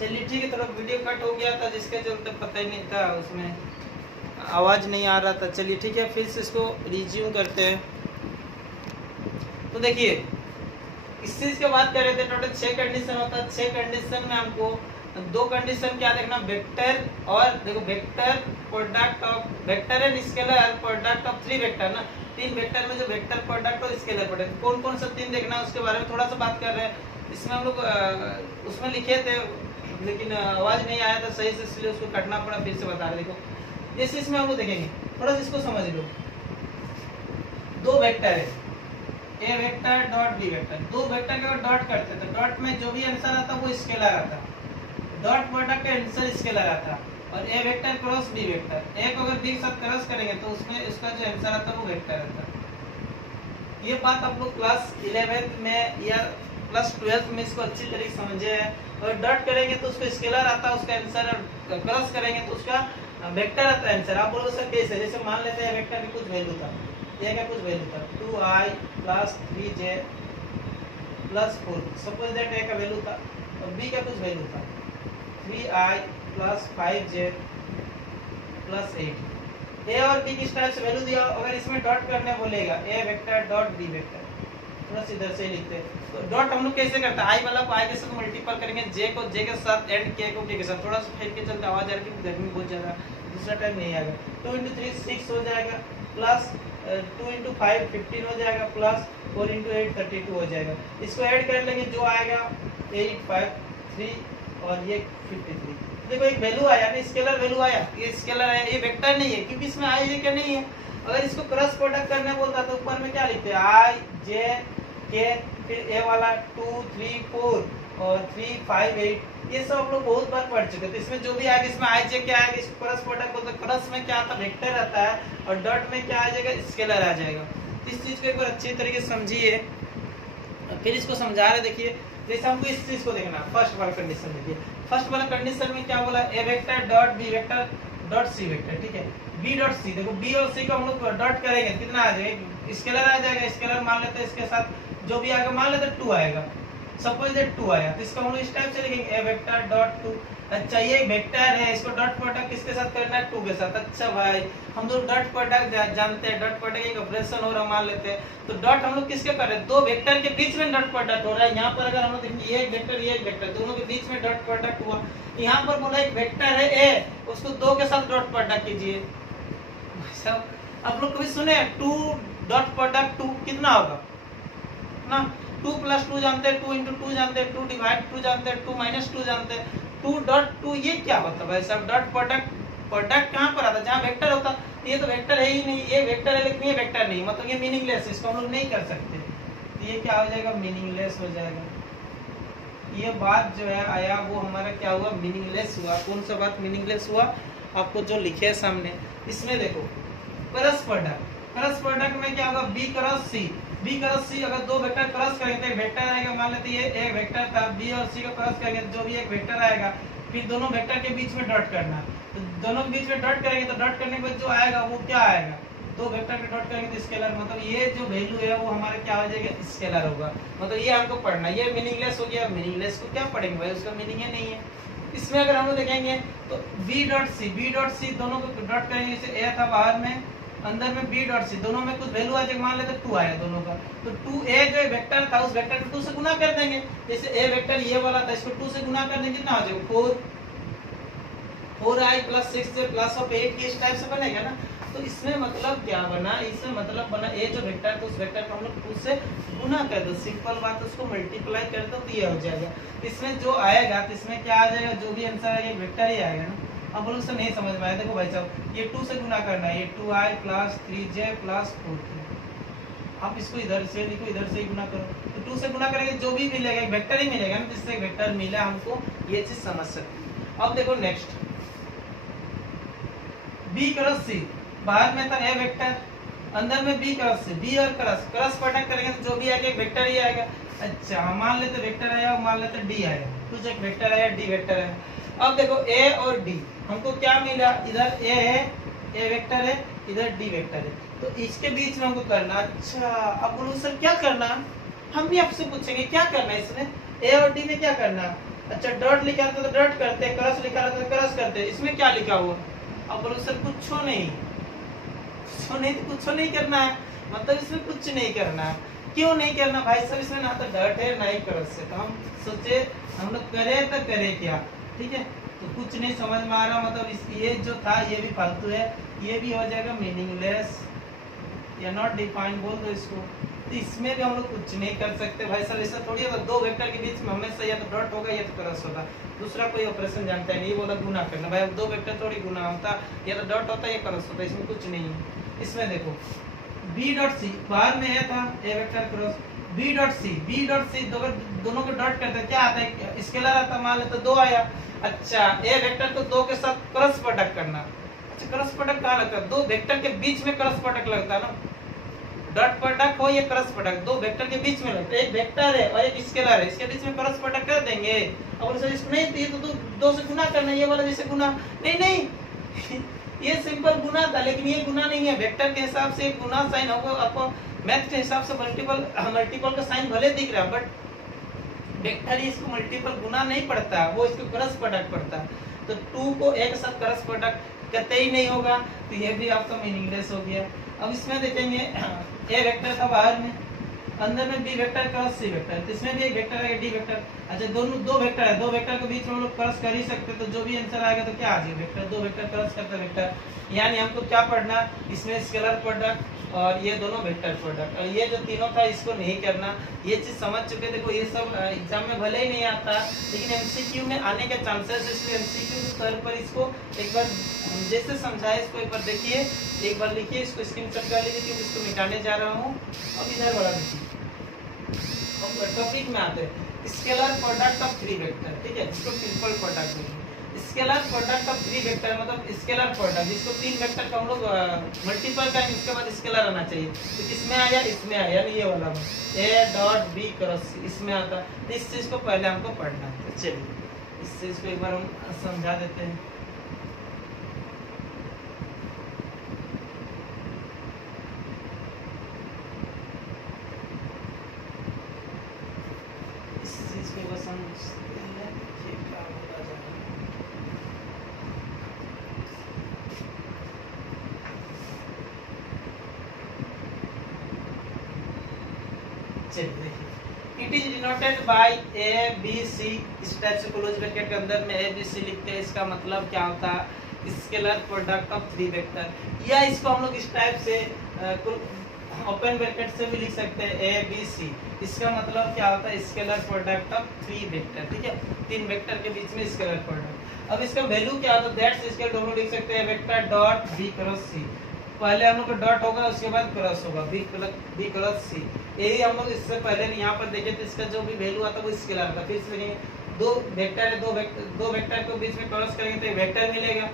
चलिए ठीक है, थोड़ा वीडियो कट हो गया था जिसके चलते पता ही नहीं था, उसमें आवाज़ नहीं आ रहा था। चलिए ठीक है, फिर से इसको रिज्यूम करते हैं। तो देखिए इस चीज़ की बात कर रहे थे, टोटल 6 कंडीशन होता है। 6 कंडीशन में हमको 2 कंडीशन क्या देखना, वेक्टर और देखो vector product of vector and scalar product of 3 vector ना, 3 वेक्टर में जो वेक्टर प्रोडक्ट और स्केलर प्रोडक्ट कौन कौन सा 3 देखना है उसके बारे में थोड़ा सा बात कर रहे हैं। इसमें हम लोग उसमें लिखे थे लेकिन आवाज नहीं आया था सही से, इसलिए उसको कटना पड़ा, फिर से बता रहे। देखो जैसे इसमें हम लोग देखेंगे, थोड़ा सा इसको समझ लो। 2 वेक्टर है, A vector dot B vector. 2 vector के डॉट करते तो डॉट में जो भी आंसर आता वो स्केलर आता, डॉट प्रोडक्ट का आंसर स्केलर आता, और ए वेक्टर क्रॉस बी वेक्टर, ए को अगर बी के साथ क्रॉस करेंगे तो उसमें उसका जो आंसर आता वो वेक्टर आता। ये बात आप लोग क्लास 11th में या क्लास 12th में इसको अच्छी तरीके से समझे हैं। और डॉट करेंगे तो उसको स्केलर आता उसका आंसर, और क्रॉस करेंगे तो उसका वेक्टर आता आंसर। आप बोलोगे सर कैसे, जैसे मान लेते हैं वेक्टर की कुछ वैल्यू था, ये क्या कुछ वैल्यू था 2i plus 3j plus 4, suppose that A का वैल्यू था, और बी का कुछ वैल्यू था 3i प्लस 5j प्लस 8। ए और बी किस टाइप से वैल्यू दिया, अगर इसमें डॉट करने बोलेगा ए वेक्टर डॉट बी वेक्टर, थोड़ा सा इधर से ही लिखते हैं। तो डॉट हम लोग कैसे करते हैं, आई वाला को आई के साथ मल्टीपल करेंगे, जे को जे के साथ एंड के को के के साथ। थोड़ा सा फेर के चलते आवाज आ रही है, गर्मी बहुत ज्यादा, दूसरा टाइम नहीं आएगा। 2 × 3 6 हो जाएगा, प्लस 2 × 5 15 हो जाएगा, प्लस 4 × 8 32 हो जाएगा। इसको ऐड कर लेंगे, जो आएगा 8 5 3 और ये 53। देखो एक वैल्यू आया ना, स्केलर वैल्यू आया, ये स्केलर आया, ये वेक्टर नहीं है क्योंकि इसमें आई जे के नहीं है। अगर इसको क्रॉस प्रोडक्ट करने बोलता तो ऊपर में क्या लिखते हैं आई जे के, फिर ए वाला 2 3 4 और 3 5 8, ये सब आप लोग बहुत बार पढ़ चुके। तो इसमें जो भी आएगा, इसमें आई जे क्या आएगा, इसको क्रॉस प्रोडक्ट बोलते हैं। क्रॉस में क्या आता है, वेक्टर आता है, और डॉट में क्या आ जाएगा, स्केलर आ जाएगा। इस चीज को एक बार अच्छी तरीके से समझिए, फिर इसको समझा रहे। देखिए जैसे हमको इस चीज को देखना, फर्स्ट वाला कंडीशन देखिए। फर्स्ट वाला कंडीशन में क्या बोला, A vector dot B vector dot C vector, ठीक है। बी डॉट सी, देखो बी और सी को हम लोग डॉट करेंगे, कितना आ जाएगा, स्केलर आ जाएगा। स्केलर मान लेते हैं, इसके साथ जो भी आएगा मान लेते हैं 2 आएगा, सपोज दैट 2 आया, तो इसको हम लोग इस टाइप से लिखेंगे ए वेक्टर डॉट 2। अच्छा ये वेक्टर है, इसको डॉट प्रोडक्ट किसके साथ करना है, 2 के साथ। अच्छा भाई हम लोग डॉट प्रोडक्ट जानते हैं, डॉट प्रोडक्ट एक ऑपरेशन हो रहा मान लेते हैं। तो डॉट हम लोग किसके कर रहे हैं, 2 वेक्टर के बीच में डॉट प्रोडक्ट हो रहा है। यहाँ पर अगर हम लोग देखेंगे ये एक वेक्टर ये एक वेक्टर, दोनों के बीच में डॉट प्रोडक्ट हुआ। यहाँ पर बोला एक वेक्टर है ए, उसको 2 के साथ डॉट प्रोडक्ट कीजिए। आप लोग कभी सुने 2 डॉट प्रोडक्ट 2 कितना होगा ना, 2 + 2 जानते हैं, 2 × 2 जानते हैं, 2 / 2 जानते हैं, 2 - 2 जानते हैं, 2 डॉट 2 ये क्या होता है भाई साहब। डॉट प्रोडक्ट कहाँ पर आता है, जहाँ वेक्टर होता, ये तो वेक्टर है ही नहीं, ये वेक्टर है लेकिन ये वेक्टर नहीं, मतलब ये मीनिंगलेस है, इसको हम लोग नहीं कर सकते। तो ये क्या हो जाएगा, मीनिंगलेस हो जाएगा। ये बात जो है आया वो हमारा क्या हुआ, मीनिंगलेस हुआ। कौन सा बात मीनिंगलेस हुआ, आपको जो लिखे है सामने। इसमें देखो क्रॉस प्रोडक्ट में क्या होगा, बी क्रॉस सी, बी क्रॉस सी। अगर 2 वेक्टर क्रॉस करेंगे तो एक वेक्टर आएगा, मान लेते ये एक वेक्टर था, बी और सी को क्रॉस करेंगे तो जो भी एक वेक्टर आएगा, फिर दोनों वेक्टर के बीच में डॉट करना। तो दोनों के बीच में डॉट करेंगे तो डॉट करने के बाद जो आएगा वो क्या आएगा, 2 वेक्टर के डॉट करेंगे तो स्केलर, मतलब ये जो वैल्यू है वो हमारा क्या हो जाएगा, स्केलर होगा। मतलब ये हमको पढ़ना, ये मीनिंगलेस हो गया। मीनिंगलेस को क्या पढ़ेंगे भाई, उसका मीनिंग ही नहीं है। इसमें अगर हम लोग देखेंगे तो बी डॉट सी दोनों को डॉट करेंगे, जैसे ए था बाहर में, अंदर में बी डॉट सी, दोनों में कुछ वैल्यू आ जाएगा, मान लेते 2 आया दोनों का। तो 2a जो वेक्टर था उस वेक्टर को 2 से गुना कर देंगे। जैसे ए वेक्टर ये वाला था, इसको 2 से गुना कर देंगे, कितना आ जाएगा 4i + 6j प्लस ऑफ 8 की इस टाइप से बनेगा ना। तो इसमें मतलब क्या बना, इसमें मतलब बना ए जो वेक्टर था उस वेक्टर को हम लोग 2 से गुना कर दो, सिंपल बात, उसको मल्टीप्लाई कर दो तो ये हो जाएगा। इसमें जो आएगा तो इसमें क्या आ जाएगा, जो भी आंसर आएगा वेक्टर ही आएगा ना। अब बोलो उससे नहीं समझ में आया, देखो भाई साहब ये 2 से गुना करना है, ये 2i + 3j + 4। आप इसको इधर से लिखो, इधर से ही गुना करो, तो 2 से गुना करेंगे जो भी मिलेगा एक वेक्टर ही मिलेगा ना, जिससे एक वेक्टर मिला हमको, ये चीज समझ सकते। अब देखो नेक्स्ट, बी क्रॉस सी, बाहर में था ए वेक्टर, अंदर में बी क्रॉस सी, बी और क्रॉस प्रोडक्ट करेंगे तो जो भी आएगा एक वेक्टर ही आएगा। अच्छा हम मान लेते वेक्टर आया, मान लेते डी आया, कुछ एक वेक्टर आया, डी वेक्टर आया। अब देखो ए और डी हमको क्या मिला, इधर ए है, ए वेक्टर है, इधर डी वेक्टर है, तो इसके बीच में हमको करना। अच्छा अब बोलो सर क्या करना, हम भी आपसे पूछेंगे क्या करना है इसमें, ए और डी में क्या करना। अच्छा डॉट लिखा था तो डॉट करते, क्रॉस लिखा था तो क्रॉस करते। इसमें क्या लिखा हुआ? अब बोलो सर कुछ नहीं, कुछ नहीं करना है, मतलब इसमें कुछ नहीं करना है। क्यों नहीं करना भाई साहब? इसमें ना तो डॉट है ना ही क्रॉस है, तो हम सोचे हम लोग करे तो करे क्या, ठीक है। तो कुछ नहीं समझ में आ रहा, मतलब ये जो था ये भी फालतू है, ये भी हो जाएगा मीनिंगलेस या नॉट डिफाइंड बोल दो इसको। तो इसमें भी हम लोग कुछ नहीं कर सकते भाई साहब। ऐसा थोड़ी है, दो वेक्टर के बीच में हमेशा या तो डॉट होगा या तो क्रॉस होगा, दूसरा कोई ऑपरेशन जानता है नहीं। ये बोला गुना करना, भाई अब दो वेक्टर थोड़ी गुना होता, या तो डॉट होता है या क्रॉस होता है, इसमें कुछ नहीं है। इसमें देखो बी डॉट सी बाहर में है था A vector cross B dot C दोनों को डॉट करते क्या आता है? स्केलर आता, मान लेते दो आया। अच्छा ए वेक्टर को दो के साथ क्रॉस प्रोडक्ट करना। अच्छा क्रॉस प्रोडक्ट कहाँ लगता है? दो वेक्टर के बीच में क्रॉस प्रोडक्ट लगता है ना, डॉट प्रोडक्ट हो या क्रॉस प्रोडक्ट, दो वेक्टर के बीच में लगता है। एक वेक्टर है और एक स्केलर है, इसके बीच में क्रॉस प्रोडक्ट कर देंगे। अब सर इसको नहीं दिए तो दो से गुना करना, ये वाला जैसे गुना नहीं ये सिंपल गुना था, लेकिन ये गुना नहीं है। वेक्टर के हिसाब से गुना साइन होगा, आपको मैथ के हिसाब से मल्टीपल का साइन भले दिख रहा है, बट वेक्टर ही इसको मल्टीपल गुना नहीं पड़ता, वो इसको क्रॉस प्रोडक्ट पड़ता। तो 2 को एक साथ क्रॉस प्रोडक्ट करते ही नहीं होगा, तो ये भी आपका मीनिंगलेस हो गया। अब इसमें देखेंगे ए वेक्टर था बाहर में, अंदर में B vector cross C vector, तो इसमें भी एक वेक्टर है डी वेक्टर। अच्छा दोनों दो वेक्टर है, दो वेक्टर के बीच में हम लोग क्रॉस कर ही सकते, तो जो भी आंसर आएगा तो क्या आ जाएगा? वेक्टर, दो वेक्टर क्रॉस करते वेक्टर, यानी हमको क्या पढ़ना? इसमें स्केलर प्रोडक्ट और ये दोनों वेक्टर प्रोडक्ट, और ये जो तीनों था इसको नहीं करना। ये चीज समझ चुके। देखो ये सब एग्जाम में भले ही नहीं आता, लेकिन एमसीक्यू में आने के चांसेस, इसलिए एमसीक्यू के स्तर पर इसको एक बार जैसे समझाए इसको एक बार देखिए, एक बार लिखिए, इसको स्क्रीनशॉट कर लीजिए क्योंकि इसको मिटाने जा रहा हूँ। अब इधर वाला देखिए, टॉपिक में आते हैं स्केलर प्रोडक्ट ऑफ 3 वेक्टर, ठीक है, इसको सिंपल प्रोडक्ट बोलेंगे। स्केलर प्रोडक्ट ऑफ 3 वेक्टर मतलब स्केलर प्रोडक्ट जिसको 3 वेक्टर का हम लोग मल्टीपल टाइम इसके बाद स्केलर आना चाहिए, तो किसमें आया? इसमें आया, यानी ये वाला ए डॉट बी क्रॉस इसमें आता। तो इस चीज को पहले हमको पढ़ना है। चलिए इस चीज को एक बार हम समझा देते हैं। It is denoted by A B C, इस टाइप से क्लोज ब्रैकेट के अंदर में ए बी सी लिखते हैं। इसका मतलब क्या होता है? स्केलर प्रोडक्ट ऑफ 3 वेक्टर, या इसको हम लोग इस टाइप से ओपन ब्रैकेट से भी लिख सकते हैं ए बी सी। इसका मतलब क्या होता है? स्केलर प्रोडक्ट ऑफ 3 वेक्टर, ठीक है, 3 वेक्टर के बीच में स्केलर प्रोडक्ट। अब इसका वैल्यू क्या होता है? दैट्स स्केलर दोनों लिख सकते हैं वेक्टर डॉट बी क्रॉस सी, पहले हम लोग का डॉट होगा उसके बाद क्रॉस होगा बी क्रॉस सी। यही हम लोग इससे पहले यहाँ पर देखे थे, इसका जो भी वैल्यू आता है वो स्केलर का। फिर से दो वेक्टर है, दो वेक्टर को बीच में क्रॉस करेंगे तो एक वेक्टर मिलेगा,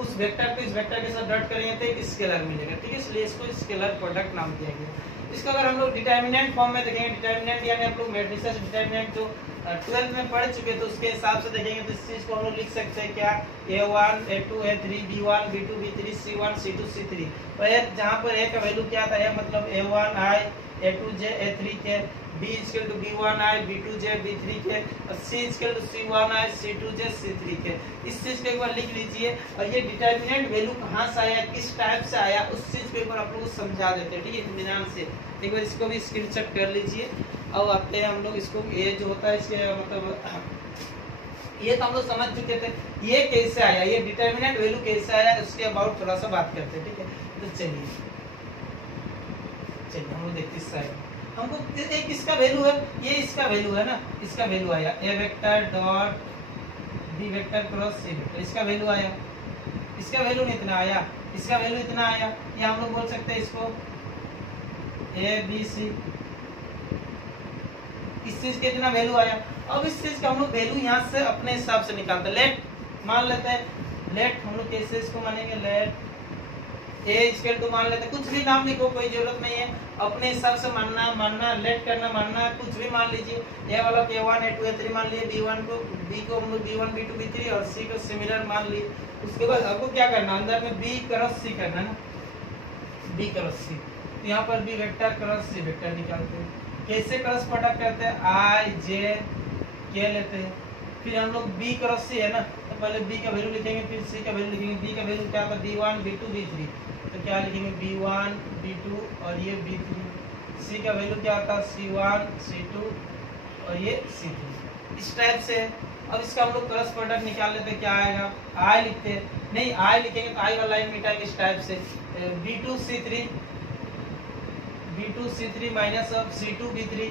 उस वेक्टर को इस वेक्टर के साथ डॉट करेंगे तो एक स्केलर मिलेगा, ठीक है, इसलिए इसको स्केलर प्रोडक्ट नाम दिया गया। इसको अगर हम लोग डिटर्मिनेंट फॉर्म में देखेंगे, डिटर्मिनेंट यानी आप लोग मैट्रिसेस डिटर्मिनेंट जो 12th में पढ़ चुके तो उसके हिसाब से देखेंगे तो इस चीज को हम लोग लिख सकते हैं क्या? A1 A2 A3 B1 B2 B3 C1 C2 C3। तो जहाँ पर A का वैल्यू क्या था? मतलब A1 I A2 J A3 के, B equal to B1 I B2 J B3 के, और C equal to C1 I C2 J C3 के। इस चीज को एक बार लिख लीजिए, और ये डिटर्मिनेंट वैल्यू कहाँ से आया, किस टाइप से आया, उस चीज को एक बार आप लोग समझा देते हैं, ठीक है, इत्मीनान से। एक बार इसको भी स्क्रीनशॉट कर लीजिए। अब आते हैं हम लोग इसको, ये जो होता है इसके मतलब ये तो हम लोग समझ चुके थे, ये कैसे आया, ये डिटर्मिनेंट वैल्यू कैसे आया, उसके अबाउट थोड़ा सा बात करते हैं, ठीक है। तो चलिए हम लोग देखते इस साइड, हमको एक इसका वैल्यू है, ये इसका वैल्यू है ना, इसका वैल्यू आया A vector dot B vector cross C vector, इसका वैल्यू आया, इसका वैल्यू नहीं इतना आया, इसका वैल्यू इतना आया, ये हम लोग बोल सकते हैं इसको ए बी सी। इस चीज के इतना वैल्यू आया। अब इस चीज का हम लोग वैल्यू यहाँ से अपने हिसाब से निकालते हैं। लेट मान लेते हैं, लेट हम लोग कैसे इसको मानेंगे, लेट ए इक्वल टू मान लेते हैं, कुछ भी नाम लिखो, कोई जरूरत नहीं है, अपने हिसाब से मानना लेट करना, मानना कुछ भी मान लीजिए। ए वाला को A1 A2 A3 मान लिए, B1 को B को हम लोग B1 B2 B3 और C को सिमिलर मान लिए। उसके बाद आपको क्या करना, अंदर में B क्रॉस C करना ना, B क्रॉस C। तो यहाँ पर B vector cross C vector निकालते हैं। कैसे क्रॉस प्रोडक्ट करते हैं? I J K लेते हैं, फिर हम लोग बी क्रॉस सी है ना, तो पहले बी का वैल्यू लिखेंगे, फिर सी का वैल्यू लिखेंगे। बी का वैल्यू क्या था, B1 B2 B3, तो क्या लिखेंगे B1 B2 और ये B3। सी का वैल्यू क्या था, C1 C2 और ये C3। इस टाइप से। अब इसका हम लोग क्रॉस प्रोडक्ट निकाल लेते हैं, क्या आएगा, आई लिखते हैं, नहीं आई लिखेंगे तो आई वाला लाइन मिटाएंगे इस टाइप से। B2 C3 माइनस अब C2 B3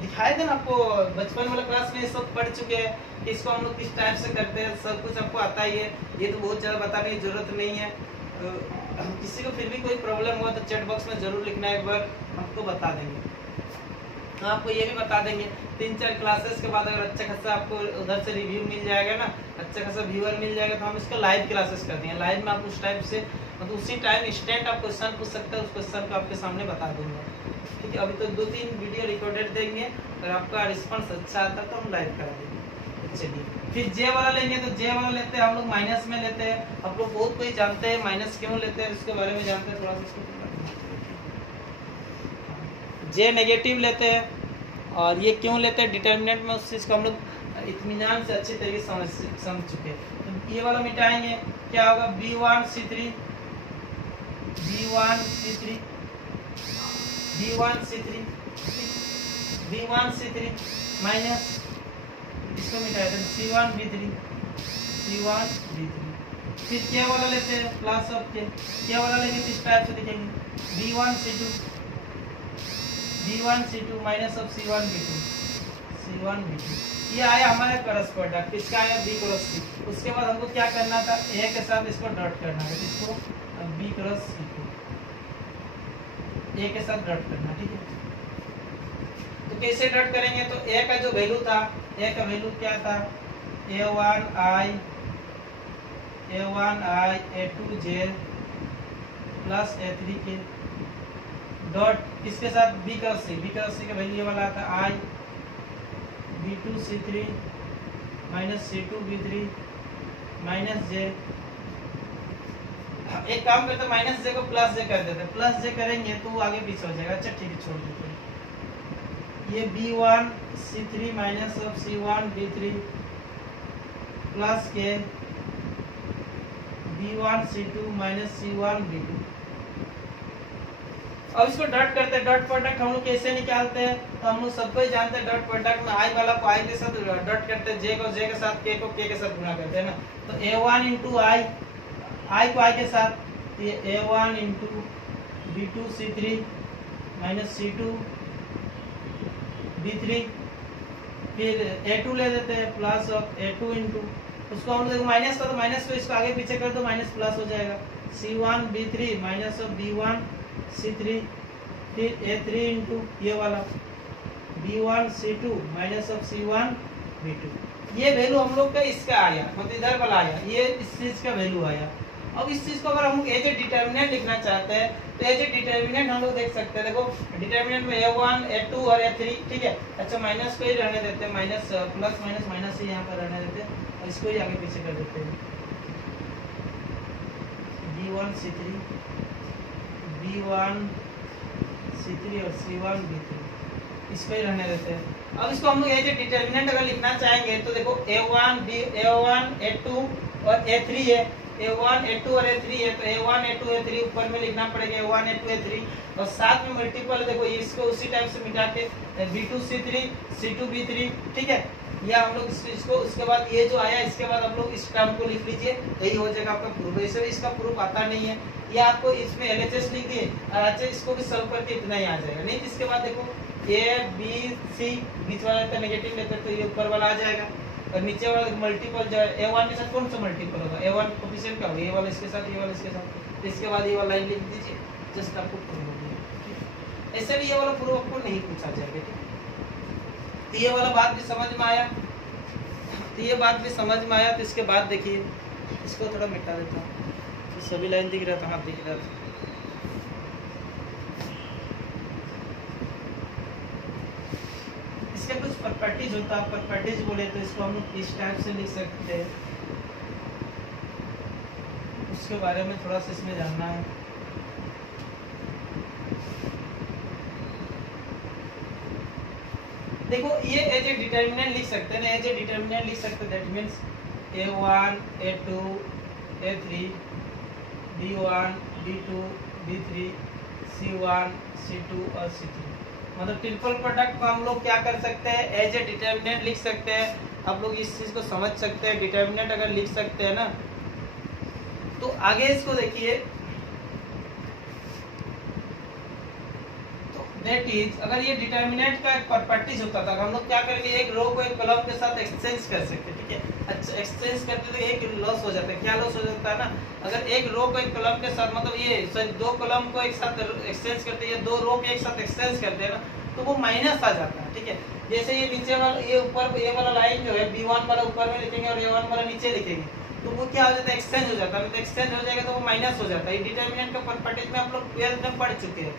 दिखाई दे ना आपको, बचपन वाला क्लास में सब पढ़ चुके हैं कि इसको हम लोग किस टाइप से करते हैं, सब कुछ आपको आता ही है, ये तो बहुत ज़्यादा बताने की जरूरत नहीं है। किसी को फिर भी कोई प्रॉब्लम हुआ तो चैट बॉक्स में जरूर लिखना, एक बार हमको बता देंगे। आपको ये भी बता देंगे 3-4 क्लासेस के बाद अगर अच्छा खासा आपको उधर से रिव्यू मिल जाएगा ना, अच्छा खासा व्यूअर मिल जाएगा, तो हम इसका लाइव क्लासेस कर देंगे। लाइव में आप उस टाइप से मतलब उसी टाइम इंस्टेंट आप क्वेश्चन पूछ सकते हैं, उस क्वेश्चन को आपके सामने बता दूंगा। ठीक है, अभी तो 2-3 वीडियो रिकॉर्डेड देंगे, अगर आपका रिस्पॉन्स अच्छा आता है तो हम लाइव करा देंगे। चलिए फिर जे वाला लेंगे, तो जे वाला लेते हैं हम लोग माइनस में लेते हैं। आप लोग बहुत कोई जानते हैं माइनस क्यों लेते हैं, उसके बारे में जानते हैं, थोड़ा सा इसको जे नेगेटिव लेते हैं। और ये क्यों लेते हैं डिटर्मिनेंट में, उस चीज़ को हम लोग इत्मीनान से अच्छी तरीके से समझ चुके हैं। तो ये वाला मिटाएंगे, क्या होगा B1 C3 माइनस इसको मिटाया था C1 B3। फिर क्या वाला लेते हैं, प्लस ऑफ क्या वाला लेंगे, किस टाइप से लिखेंगे B1 C2 minus of C1 B2। ये आया हमारा क्रॉस प्रोडक्ट, इसका आया B क्रॉस C। उसके बाद हमको क्या करना था, A के साथ इसको डॉट करना है, इसको B क्रॉस C को A के साथ डॉट करना। ठीक है, तो कैसे डॉट करेंगे, तो A का जो वैल्यू था, A का वैल्यू क्या था, A1I A2J plus A3K dot किसके साथ, B क्रॉस C का वैल्यू ये वाला आता I B2 C3 minus C2 B3 minus J। एक काम करते हैं, माइनस J को प्लस J कर देते हैं, प्लस J करेंगे तो वो आगे पीछे हो जाएगा। अच्छा ठीक है, छोड़ देते हैं। ये B1 C3 minus of C1 B3 plus के B1 C2 minus C1 B2। अब इसको डॉट करते हैं। डॉट प्रोडक्ट हम लोग कैसे निकालते हैं, तो हम लोग सबको ही जानते हैं, डॉट प्रोडक्ट में आई वाला को आई के साथ डॉट करते हैं, जे को जे के साथ, के को के के साथ गुणा करते हैं ना। तो A1 इंटू आई को आई के साथ, ये A1 into B2 C3 minus C2 B3। फिर A2 ले लेते हैं, प्लस ऑफ A2 इंटू उसको हम लोग माइनस था तो माइनस को इसको आगे पीछे कर दो, माइनस प्लस हो जाएगा। C1 B3 minus of B1 C3। फिर A3 इंटू ये वाला B1 C2 minus of C1 B2। ये वैल्यू हम लोग का इसका आया, मतलब इधर वाला आया, ये इस चीज का वैल्यू आया। अब इस चीज को अगर हम लोग एज ए डिटर्मिनेंट लिखना चाहते हैं, तो एज ए डिटर्मिनेंट हम लोग देख सकते हैं। देखो डिटर्मिनेंट में A1 A2 और A3, ठीक है। अच्छा माइनस को ही रहने देते हैं, माइनस प्लस माइनस माइनस ही यहाँ पर रहने देते हैं, और इसको ही आगे पीछे कर देते हैं। B1 C3 और C1 B3 इसको ही रहने देते हैं। अब इसको हम लोग एज ए डिटर्मिनेंट अगर लिखना चाहेंगे, तो देखो A1 A2 और A3 है, A1 A2 और A3 है, तो A1 A2 A3 ऊपर में लिखना पड़ेगा A1 A2 A3, और साथ में मल्टीपल देखो इसको उसी टाइप से मिटा के B2 C3 C2 B3, ठीक है। या हम लोग इसको उसके बाद ये जो आया इसके बाद आप लोग इस टर्म को लिख लीजिए, यही हो जाएगा आपका प्रूफ। वैसे भी इसका प्रूफ आता नहीं है, ये आपको इसमें LHS लिख दिए और अच्छा इसको भी सॉल्व करके इतना ही आ जाएगा। नहीं इसके बाद देखो A B C बीच वाला लेते नेगेटिव लेते तो ये ऊपर वाला आ जाएगा, और नीचे वाला मल्टीपल जो है A1 के साथ कौन सा मल्टीपल होगा, A1 कोफिशिएंट का होगा, ये वाला इसके साथ, ये वाला इसके साथ, तो इसके बाद ये वाला लाइन लिख दीजिए, जस्ट आपको प्रूफ हो गया। ऐसे भी ये वाला प्रूफ आपको नहीं पूछा जाएगा, ठीक। तो ये वाला बात भी समझ में आया, तो इसके बाद देखिए इसको थोड़ा मिटा देता हूँ, तो सभी लाइन दिख रहा था, हाँ दिख रहा था। इसके कुछ प्रॉपर्टीज होता है, प्रॉपर्टीज बोले तो इसको हम लोग इस टाइप से लिख सकते हैं, उसके बारे में थोड़ा सा इसमें जानना है। देखो ये एज ए डिटर्मिनेंट लिख सकते हैं ना, एज ए डिटर्मिनेंट लिख सकते हैं, that means a1 a2 a3 b1 b2 b3 c1 c2 और c3। मतलब ट्रिपल प्रोडक्ट को हम लोग क्या कर सकते हैं, एज ए डिटर्मिनेंट लिख सकते हैं। आप लोग इस चीज को समझ सकते हैं, डिटर्मिनेंट अगर लिख सकते हैं ना, तो आगे इसको देखिए, दैट इज अगर ये डिटर्मिनेंट का एक प्रॉपर्टीज होता था, हम लोग क्या करेंगे, एक रो को एक कॉलम के साथ एक्सचेंज कर सकते हैं, ठीक है। अच्छा एक्सचेंज करते तो एक लॉस हो जाता है, क्या लॉस हो जाता है ना, अगर एक रो को एक कॉलम के साथ, मतलब ये दो कॉलम को एक साथ एक्सचेंज करते हैं, दो रो के एक साथ एक्सचेंज करते हैं ना, तो वो माइनस आ जाता है, ठीक है। जैसे ये नीचे वाला, ये ऊपर ये वाला लाइन जो है b1 वाला ऊपर में लिखेंगे और a1 वाला नीचे लिखेंगे, तो वो क्या हो जाता है, एक्सचेंज हो जाता है। तो एक्सचेंज हो जाएगा तो वो माइनस हो जाता है। डिटर्मिनेंट का प्रॉपर्टीज में आप लोग 12th में पढ़ चुके हैं,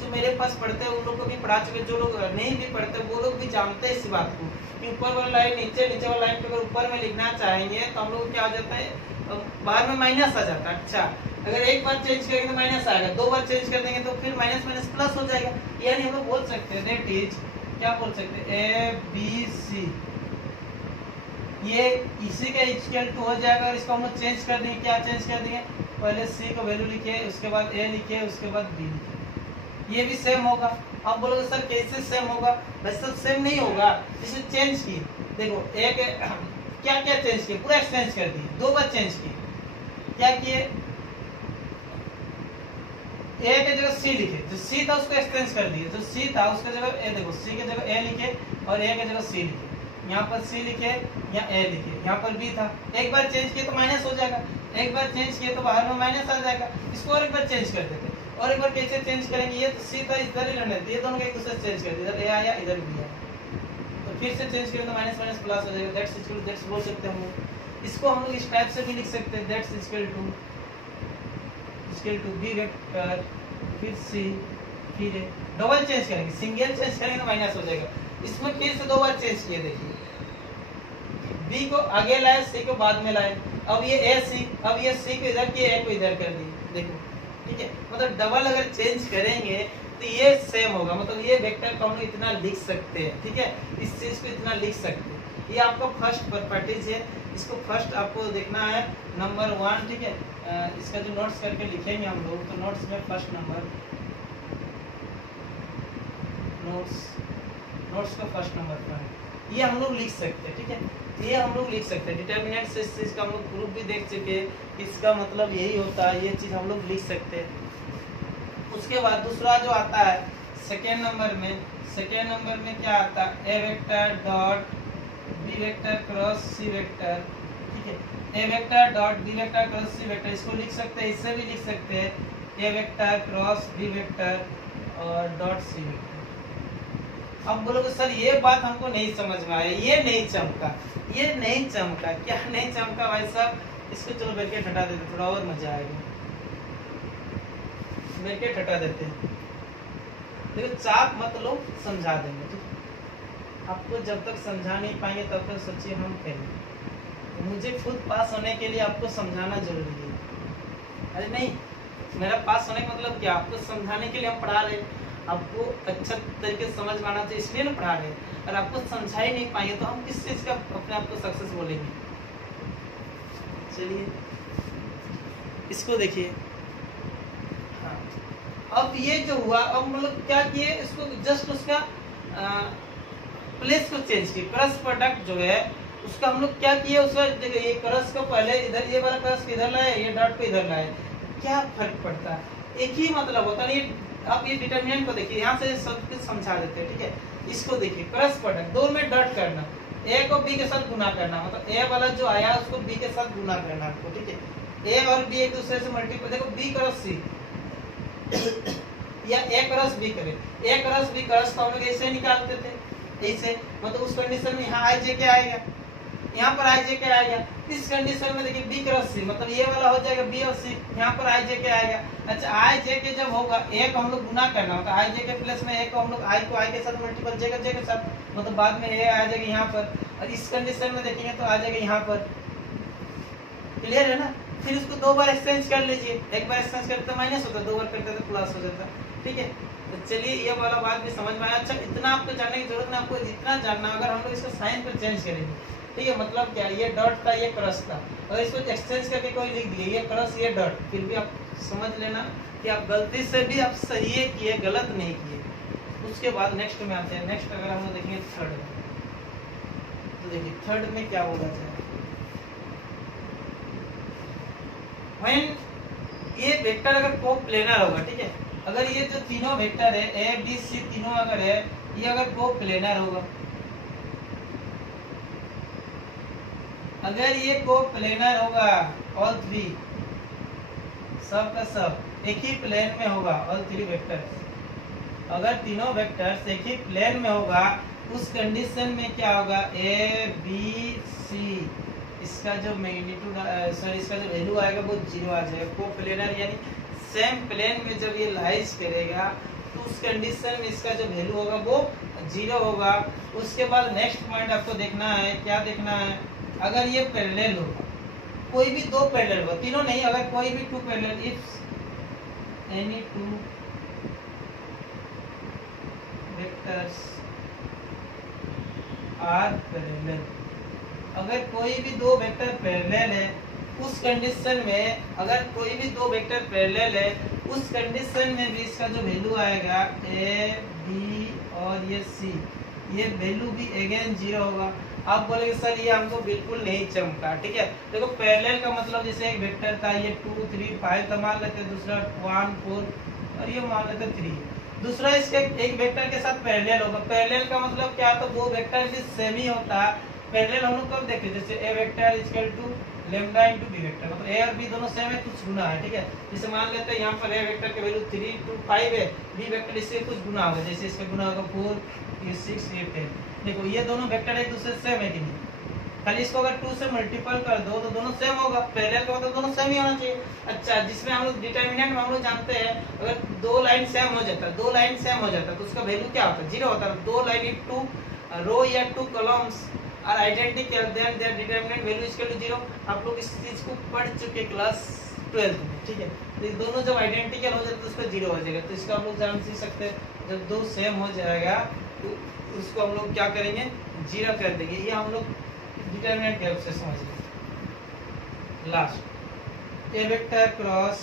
जो मेरे पास पढ़ते हैं उन लोग को भी पढ़ा चुके, जो लोग नहीं भी पढ़ते वो लोग भी जानते हैं इस बात को कि ऊपर वाला लाइन नीचे, नीचे वाला लाइन को अगर ऊपर में लिखना चाहेंगे तो हम लोग क्या हो जाता है, बाहर में माइनस आ जाता है। अच्छा अगर एक बार चेंज करेंगे तो माइनस आएगा, दो बार चेंज कर देंगे तो फिर माइनस माइनस प्लस हो जाएगा। यानी हम लोग बोल सकते हैं दैट इज, क्या बोल सकते हैं, ए बी सी, ये इसी का इक्वल टू हो जाएगा। और इसको हम लोग चेंज कर देंगे, क्या चेंज कर देंगे, पहले सी को वैल्यू लिखे, उसके बाद ए लिखे, उसके बाद बी लिखे, ये भी सेम होगा। आप बोलोगे सर कैसे सेम होगा, वैसे सेम नहीं होगा, इसे चेंज की। देखो एक क्या क्या चेंज किए, पूरा एक्सचेंज कर दिए, दो बार चेंज किए। क्या किए, ए के जगह सी लिखे, जो सी था उसको एक्सचेंज कर दिए, जो सी था उसके जगह ए, देखो सी के जगह ए लिखे और ए के जगह सी लिखे, यहाँ पर सी लिखे या ए लिखे, यहाँ पर बी था। एक बार चेंज किए तो माइनस हो जाएगा, एक बार चेंज किए तो बाहर में माइनस आ जाएगा। इसको और एक बार चेंज कर देते, और एक बार कैसे चेंज करेंगे, ये तो सी था इधर ही रहने, ये दोनों को एक दूसरे चेंज कर दिया, इधर ए आया इधर बी आया, तो फिर से चेंज करें तो माइनस माइनस प्लस हो जाएगा। दैट्स इक्वल टू, दैट्स बोल सकते हैं हम लोग। इसको हम लोग इस टाइप से भी लिख सकते हैं, that's equal to B vector, फिर सी, फिर ए, डबल चेंज करेंगे, सिंगल चेंज करेंगे तो माइनस हो जाएगा। इसमें फिर से दो बार चेंज किए, देखिए बी को आगे लाए, सी को बाद में लाए। अब ये ए सी, अब ये सी को इधर किए, ए को इधर कर दिए, देखो ठीक है। मतलब डबल अगर चेंज करेंगे तो ये सेम होगा, मतलब ये वेक्टर को हम इतना लिख सकते हैं, ठीक है। इस चीज को इतना लिख सकते हैं। ये आपका फर्स्ट प्रॉपर्टीज है, इसको फर्स्ट आपको देखना है, नंबर 1, ठीक है। इसका जो नोट्स करके लिखेंगे हम लोग, तो नोट्स में फर्स्ट नंबर, नोट्स का फर्स्ट नंबर पर ये हम लोग लिख सकते हैं, ठीक है। ये हम लोग लिख सकते हैं डिटर्मिनेंट से। इस चीज का हम लोग प्रूफ भी देख चुके हैं, इसका मतलब यही होता है, ये चीज हम लोग लिख सकते हैं। उसके बाद दूसरा जो आता है सेकेंड नंबर में क्या आता है, A vector dot B vector cross C vector, ठीक है। A vector dot B vector cross C vector, इसको लिख सकते हैं, इससे भी लिख सकते हैं, A vector cross B vector और डॉट सी वेक्टर। अब बोलोगे सर ये बात हमको नहीं समझ में आया, ये नहीं चमका, ये नहीं चमका, क्या नहीं चमका भाई साहब, इसको चलो ब्रैकेट हटा देते, थोड़ा और मजा आएगा, ब्रैकेट हटा देते हैं। देखो चाप मत लो, समझा देंगे, ठीक। आपको जब तक समझा नहीं पाएंगे तब तक सोचिए हम कहेंगे, तो मुझे खुद पास होने के लिए आपको समझाना जरूरी है। अरे नहीं, मेरा पास होने का मतलब क्या, आपको समझाने के लिए हम पढ़ा रहे, आपको अच्छा तरीके से समझ में आना चाहिए इसलिए ना पढ़ा रहे। और आपको समझा ही नहीं पाएंगे तो हम किस चीज का अपने आप को सक्सेस बोलेंगे। चलिए इसको देखिए, हाँ अब ये जो हुआ, अब मतलब क्या किए, इसको जस्ट उसका प्लेस को चेंज किए। क्रॉस प्रोडक्ट जो है उसका हम लोग क्या किए, उसका देखिए ये क्रॉस को पहले इधर, ये वाला क्रॉस इधर लाए, ये डॉट को इधर लाए, क्या फर्क पड़ता है, एक ही मतलब होता है। आप ये डिटर्मिनेंट को देखिए, यहाँ से सब कुछ समझा देते हैं, ठीक है। इसको देखिए क्रॉस प्रोडक्ट, दो में डॉट करना, ए को बी के साथ गुना करना, मतलब ए वाला जो आया उसको बी के साथ गुना करना आपको, ठीक है। ए और बी एक दूसरे से मल्टीप्लाई, देखो बी क्रॉस सी या ए क्रॉस बी करे, ए क्रॉस बी क्रॉस तो हम लोग ऐसे निकालते थे, ऐसे, मतलब उस कंडीशन में यहाँ आई जे के आएगा, यहाँ पर आई जे के आएगा। इस कंडीशन में देखिए बी क्रॉस सी, मतलब ये वाला हो जाएगा बी और सी, यहाँ पर आई जे के आएगा। अच्छा आई जे के जब होगा, ए को हम लोग गुना करना होता है, आई जे के प्लस में ए को हम लोग आई को आई के साथ मल्टीपल जे के साथ, मतलब बाद में ए आ जाएगा यहाँ पर, और इस कंडीशन में देखेंगे तो आ जाएगा यहाँ पर। क्लियर है ना। फिर इसको दो बार एक्सचेंज कर लीजिए, एक बार एक्सचेंज करते तो माइनस होता, दो बार करते तो प्लस हो जाता, ठीक है। तो चलिए ये वाला बात भी समझ में आया। अच्छा इतना आपको जानने की जरूरत नहीं, आपको इतना जानना अगर हम लोग इसको साइन पर चेंज करेंगे, ठीक है, मतलब क्या, ये डॉट था ये क्रॉस था, अगर इसको एक्सचेंज करके कोई लिख दिए ये क्रॉस ये डॉट, फिर भी आप समझ लेना कि आप गलती से भी आप सही है किए, गलत नहीं किए। उसके बाद नेक्स्ट में आते हैं। नेक्स्ट अगर हम लोग देखेंगे थर्ड में, तो देखिए थर्ड में क्या बोला जाए, व्हेन ये वेक्टर अगर कोप्लेनर होगा, ठीक है, अगर ये जो तीनों वेक्टर है ए बी सी तीनों अगर है, ये अगर कोप्लेनर होगा, अगर ये कोप्लेनर होगा, ऑल थ्री सब का सब एक ही प्लेन में होगा, ऑल थ्री वेक्टर्स, अगर तीनों वेक्टर्स एक ही प्लेन में होगा, उस कंडीशन में क्या होगा, ए बी सी इसका जो मैग्नीट्यूड सॉरी इसका जो वैल्यू आएगा वो 0 आ जाएगा। कोप्लेनर यानी सेम प्लेन में जब ये लाइज करेगा तो उस कंडीशन में इसका जो वैल्यू होगा वो 0 होगा। उसके बाद नेक्स्ट पॉइंट आपको देखना है, क्या देखना है, अगर ये पैरेलल होगा, कोई भी दो पैरेलल होगा, तीनों नहीं, अगर कोई भी two parallel, if any two vectors are parallel, अगर कोई भी दो वेक्टर पैरेलल है, उस कंडीशन में अगर कोई भी दो वेक्टर पैरेलल है, उस कंडीशन में भी इसका जो वैल्यू आएगा ए बी और ये सी, ये वैल्यू भी अगेन 0 होगा। आप बोलेंगे सर ये हमको बिल्कुल नहीं चमका, ठीक है, देखो पैरेलल का मतलब जैसे एक वेक्टर था, ये 2 3 5 था मान लेते, दूसरा 1 4 और ये मान लेते 3, दूसरा इसके एक वेक्टर के साथ पैरेलल होगा। पैरेलल का मतलब क्या, तो वो वेक्टर भी सेम ही होता है। पैरेलल हम लोग कब देखते, जैसे A vector equal to lambda into B vector, मतलब ए और बी दोनों सेम है, कुछ गुना है, ठीक है, जैसे मान लेते हैं यहाँ पर ए वेक्टर के वैल्यू 3 2 5 है, बी वेक्टर इससे कुछ गुना होगा, जैसे इसका गुना होगा 4 ये 6 ये 10। देखो ये दोनों वेक्टर एक दूसरे से सेम है कि नहीं, खाली इसको अगर 2 से मल्टीपल कर दो तो दोनों सेम होगा। पैरेलल का मतलब दोनों सेम ही होना चाहिए। अच्छा जिसमें हम लोग डिटरमिनेंट में हम लोग जानते हैं, अगर दो लाइन सेम हो जाता है, दो लाइन सेम हो जाता है तो उसका वैल्यू क्या होता है, 0 होता है। दो लाइन इन 2 रो या 2 columns are identical then their determinant value is equal to 0। आप लोग इस चीज को पढ़ चुके क्लास 12 में, ठीक है, तो दोनों जब आइडेंटिकल हो जाते तो उसका 0 हो जाएगा। तो इसका हम लोग जान सकते हैं, जब दो सेम हो जाएगा तो उसको हम लोग क्या करेंगे, 0 कर देंगे। ये हम लोग डिटरमिनेंट के रूप से समझिए। Last A vector cross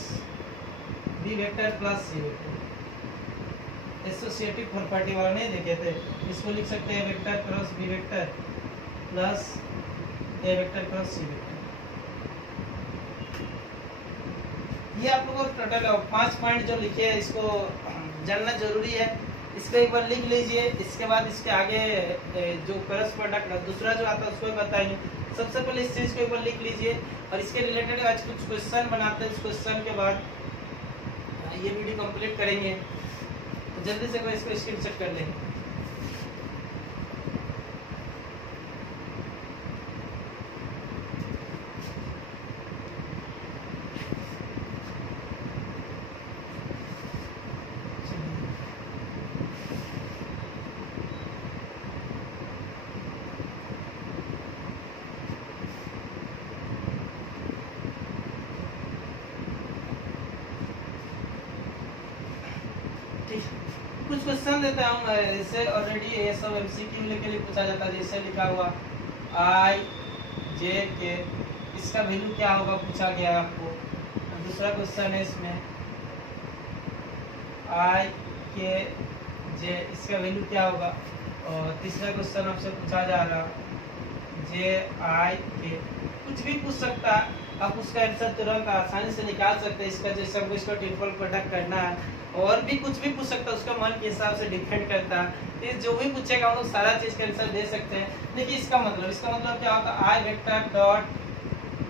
B vector plus C vector, associative property वाला नहीं देखे थे, इसको लिख सकते हैं vector cross B vector plus A vector cross C vector. ये आप लोगों को टोटल 5 पॉइंट जो लिखे हैं इसको जानना जरूरी है, इसको एक बार लिख लीजिए। इसके बाद इसके आगे जो क्रॉस प्रोडक्ट दूसरा जो आता है उसको बताएंगे। सबसे पहले इस चीज को एक बार लिख लीजिए और इसके रिलेटेड आज कुछ क्वेश्चन बनाते हैं। इस क्वेश्चन के बाद ये वीडियो कंप्लीट करेंगे, तो जल्दी से कोई इसको स्क्रीनशॉट कर लेंगे। कुछ क्वेश्चन देता हूँ, जैसे ऑलरेडी ये सब एमसीक्यू के लिए पूछा जाता है। जैसे लिखा हुआ आई जे के, इसका वैल्यू क्या होगा पूछा गया है आपको। दूसरा क्वेश्चन है इसमें आई के जे, इसका वैल्यू क्या होगा। और तीसरा क्वेश्चन आपसे पूछा जा रहा जे आई के, कुछ भी पूछ सकता है, आप उसका आंसर तुरंत आसानी से निकाल सकते हैं। इसका जैसे हमको इसको ट्रिपल प्रोडक्ट करना है और भी कुछ भी पूछ सकता है, उसका मन के हिसाब से डिपेंड करता है। ये जो भी पूछेगा हम लोग सारा चीज का आंसर दे सकते हैं। देखिए इसका मतलब क्या होता है, I vector dot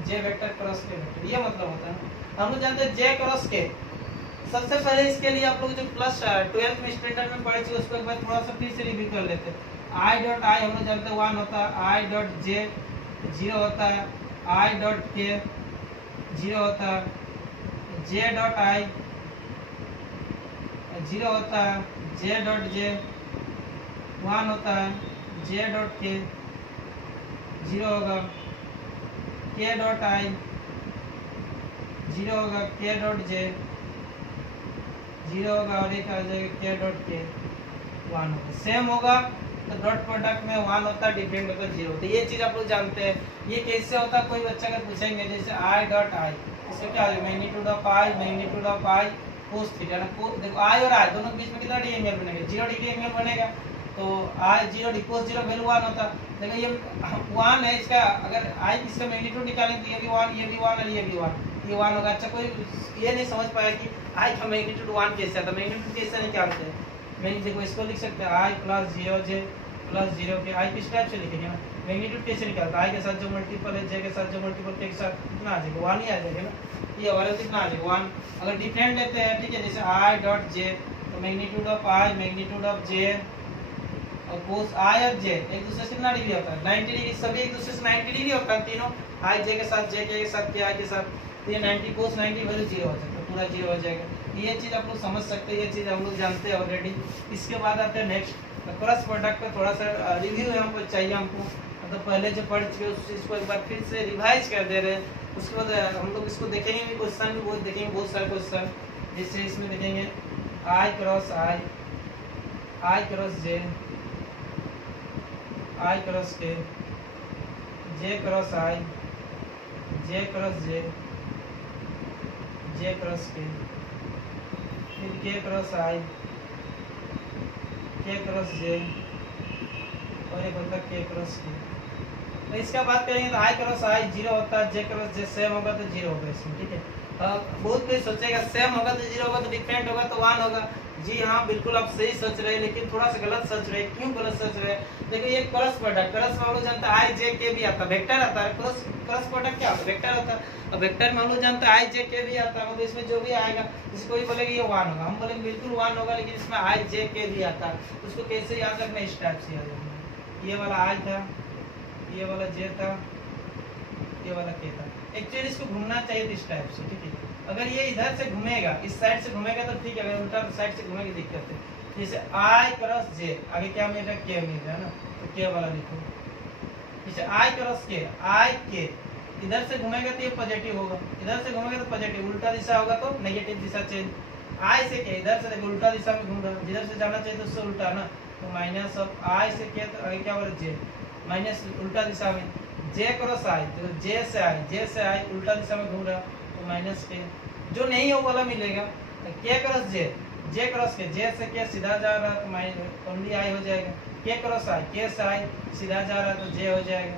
J vector cross K vector, ये मतलब होता है। हम लोग जानते हैं जे क्रॉस के। सबसे पहले इसके लिए आप लोग जो क्लास 12th में स्टैंडर्ड में पढ़े थे उसको एक बार थोड़ा सा फिर से रिव्यू कर लेते हैं। आई डॉट आई हम लोग जानते हैं 1 होता है, आई डॉट जे 0 होता है, आई डॉट के 0 होता है, जे डॉट आई 0 होता है, जे डॉट जे 1 होता है, जे डॉट के 0 होगा, के डॉट आई 0 होगा, के डॉट जे 0 होगा और एक आ जाएगा k डॉट k 1 होगा। सेम होगा तो डॉट प्रोडक्ट में 1 होता है, डिफरेंट होता है 0 होता है। ये चीज आप लोग जानते हैं। ये कैसे होता है, कोई बच्चा अगर पूछेंगे जैसे i डॉट i, इसका क्या होगा magnitude of i cos theta ना। देखो i और i दोनों के बीच में कितना डिग्री एंगल बनेगा, 0 डिग्री एंगल बनेगा। तो i 0 cos 0 वैल्यू 1 होता। देखो ये 1 है, इसका अगर i इसका मैग्नीट्यूड निकालेंगे तो ये भी 1, ये भी 1 और ये भी 1, ये 1 होगा। अच्छा कोई ये नहीं समझ पाया कि i का मैग्नीट्यूड 1 कैसे आता, मैग्नीट्यूड कैसे निकालते हैं। मैं देखो इसको लिख सकते हैं i प्लस 0j प्लस 0 के i किस टाइप से लिखेंगे ना, मैग्नीट्यूड कैसे निकालते हैं, i के साथ जो मल्टीपल है j के साथ जो मल्टीपल के साथ कितना आ जाएगा 1 ही आ जाएगा ना, ये और कितना आ जाएगा 1। अगर डिफरेंट लेते हैं ठीक है, जैसे i डॉट j तो magnitude of i magnitude of j और cos i और j एक दूसरे से कितना डिग्री होता है 90 डिग्री, सभी एक दूसरे से 90 डिग्री होता है तीनों, i j के साथ j के साथ k i के साथ, तो ये 90 cos 90 वैल्यू 0 हो जाता है, पूरा 0 हो जाएगा। ये चीज आप लोग समझ सकते हैं, ये चीज हम लोग जानते हैं ऑलरेडी। इसके बाद आते हैं नेक्स्ट क्रॉस प्रोडक्ट का थोड़ा सा रिव्यू है हमको चाहिए हमको, मतलब पहले जो पढ़ चुके उस चीज को एक बार फिर से रिवाइज कर दे रहे हैं। उसके बाद हम लोग इसको देखेंगे भी, क्वेश्चन भी बहुत देखेंगे, बहुत सारे क्वेश्चन। जैसे इसमें देखेंगे i cross j, i cross k, j cross i, j cross j, j cross k, फिर k cross i, k cross j और एक होता है k क्रॉस k। तो इसका बात करेंगे तो i क्रॉस i 0 होता है, j क्रॉस j सेम होगा तो 0 होगा इसमें, ठीक है। बहुत कोई सोचेगा सेम होगा तो 0 होगा, तो डिफरेंट होगा तो 1 होगा। जी हाँ, बिल्कुल आप सही सोच रहे हैं, लेकिन थोड़ा सा गलत सोच रहे हैं। क्यों गलत सोच रहे हैं? देखो ये क्रॉस प्रोडक्ट, क्रॉस में हम लोग जानते हैं i j k भी आता है, वेक्टर आता है। क्रॉस प्रोडक्ट क्या होता है, वेक्टर होता है। अब वेक्टर में हम लोग जानते हैं i j k भी आता है, मतलब इसमें जो भी आएगा, जैसे कोई बोलेगा ये 1 होगा, हम बोलेंगे बिल्कुल 1 होगा, लेकिन इसमें i j k भी आता है। उसको कैसे याद रखना, इस टाइप से याद रखना। ये वाला i था, ये वाला j था, ये वाला k था। एक्चुअली इसको घूमना चाहिए इस टाइप से, ठीक है। अगर ये इधर से घूमेगा, इस साइड से घूमेगा तो ठीक है, अगर उल्टा साइड से घूमेगी दिक्कत है। जैसे i क्रॉस j, आगे क्या मिल रहा है, k मिल रहा है ना, तो k वाला लिखो। जैसे i cross k, i k इधर से घूमेगा तो ये पॉजिटिव होगा, इधर से घूमेगा तो पॉजिटिव, उल्टा दिशा होगा तो नेगेटिव दिशा चेंज। i से k इधर से देखो उल्टा दिशा में घूम रहा है, जिधर से जाना चाहिए तो उससे उल्टा ना, तो माइनस ऑफ i से k, तो आगे क्या हो रहा है j, माइनस उल्टा दिशा में। j क्रॉस i, तो j से i उल्टा दिशा में घूम रहा है तो माइनस k, जो नहीं हो वाला मिलेगा। तो k cross j cross k, j से k सीधा जा रहा है तो माइनस ओनली i हो जाएगा। k क्रॉस i, k से i सीधा जा रहा है तो j हो जाएगा।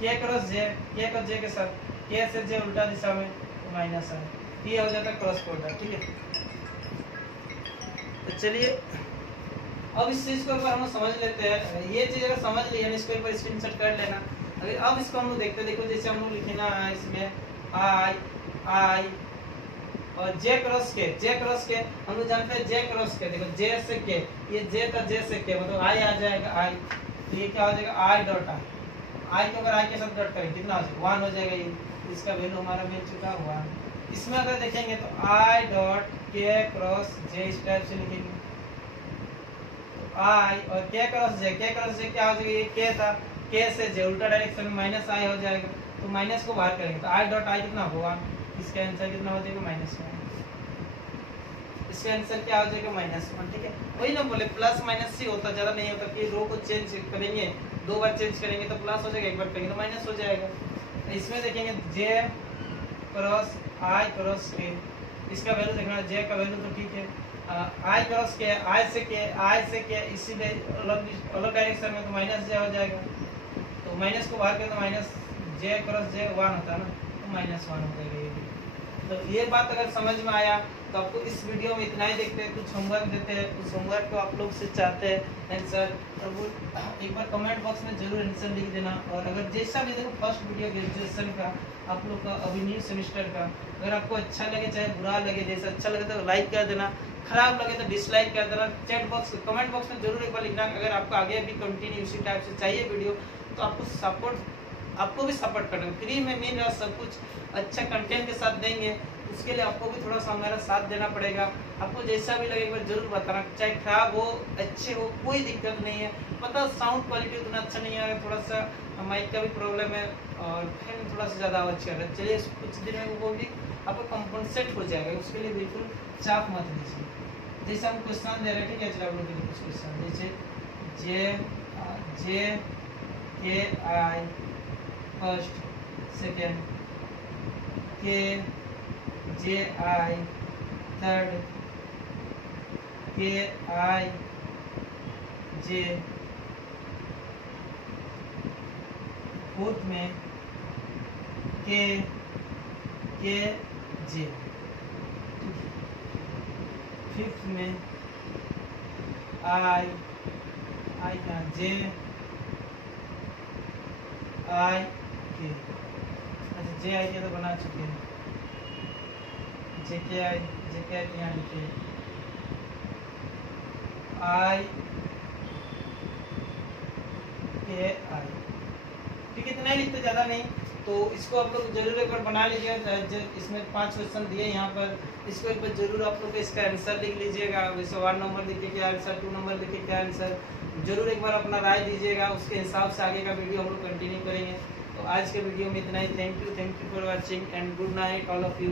k क्रॉस j, k को j के साथ, k से j उल्टा दिशा में तो माइनस i, ये हो जाता है क्रॉस प्रोडक्ट, ठीक है। तो चलिए अब इस चीज को एक बार हम समझ लेते हैं। ये चीज अगर समझ लिया, इसको एक बार स्क्रीनशॉट कर लेना। अगर अब इसको हम लोग देखते हैं, देखो जैसे हम लोग लिखना है इसमें i और j क्रॉस k हम लोग जानते हैं j क्रॉस k, देखो j से k, ये j था j से k, मतलब i आ जाएगा i, तो ये क्या हो जाएगा i डॉट i को अगर i के साथ डॉट करेंगे कितना हो जाएगा 1 हो जाएगा। ये इसका वैल्यू हमारा मिल चुका हुआ। इसमें अगर देखेंगे तो i dot k cross j इस टाइप से लिखेंगे, i और k क्रॉस j क्या हो जाएगा, ये k था, k से j उल्टा डायरेक्शन में माइनस i हो जाएगा, तो माइनस को बाहर करेंगे तो i डॉट i कितना होगा, इसका आंसर कितना हो जाएगा -1। इसका आंसर क्या हो जाएगा -1, ठीक है। वही ना बोले प्लस माइनस ही होता, ज्यादा नहीं होता कि रो को चेंज करेंगे, 2 बार चेंज करेंगे तो प्लस हो जाएगा, 1 बार करेंगे तो माइनस हो जाएगा। इसमें देखेंगे j cross i cross k, इसका वैल्यू देखना, j का वैल्यू तो ठीक है, i क्रॉस k, i से k इसीलिए अलग डायरेक्शन में तो माइनस j हो जाएगा, तो माइनस को बाहर करें तो माइनस j क्रॉस j 1 होता है ना, तो -1 हो जाएगा ये। तो ये बात अगर समझ में आया तो आपको इस वीडियो में इतना ही देखते हैं, कुछ होमवर्क देते हैं, उस होमवर्क को आप लोग से चाहते हैं आंसर, तो वो एक बार कमेंट बॉक्स में जरूर आंसर लिख देना। और अगर जैसा भी देखो फर्स्ट वीडियो ग्रेजुएशन का आप लोग का अभी न्यू सेमेस्टर का, अगर आपको अच्छा लगे चाहे बुरा लगे, जैसा अच्छा लगे तो लाइक कर देना, खराब लगे तो डिसलाइक कर देना। चैट बॉक्स कमेंट बॉक्स में जरूर एक बार लिखना। अगर आपको आगे भी कंटिन्यू इसी टाइप से चाहिए वीडियो तो आपको भी सपोर्ट करना, फ्री में मिल रहा सब कुछ, अच्छा कंटेंट के साथ देंगे, उसके लिए आपको भी थोड़ा सा हमारा साथ देना पड़ेगा। आपको जैसा भी लगे एक बार जरूर बताना, चाहे खराब हो अच्छे हो कोई दिक्कत नहीं है। पता साउंड क्वालिटी उतना अच्छा नहीं आ रहा, थोड़ा सा माइक का भी प्रॉब्लम है और फैन थोड़ा सा ज़्यादा आवाज़ कर रहा है। चलिए कुछ दिन में वो भी आपका कंपनसेट हो जाएगा। उसके लिए बिल्कुल चाप मत लीजिए। जैसे हम क्वेश्चन दे रहे हैं, ठीक है, चलो आप लोग कुछ क्वेश्चन जैसे जे के आई फर्स्ट सेकेंड, के जे आई थर्ड, के आई जे फोर्थ में, के जे फिफ्थ में, आई का जे आई के। अच्छा जे आई के तो बना चुके हैं, जे के आई यहाँ लिखे आई के आई, ठीक है, इतना ही लिखते, ज़्यादा नहीं। तो इसको आप लोग जरूर एक बार बना लीजिएगा। इसमें 5 क्वेश्चन दिए यहाँ पर, इसको एक बार जरूर आप लोग इसका आंसर लिख लीजिएगा। वैसे 1 नंबर लिखे क्या आंसर, 2 नंबर लिखे क्या आंसर, जरूर एक बार अपना राय दीजिएगा। उसके हिसाब से आगे का वीडियो हम लोग कंटिन्यू करेंगे। तो आज के वीडियो में इतना ही। Thank you for watching and good night all of you.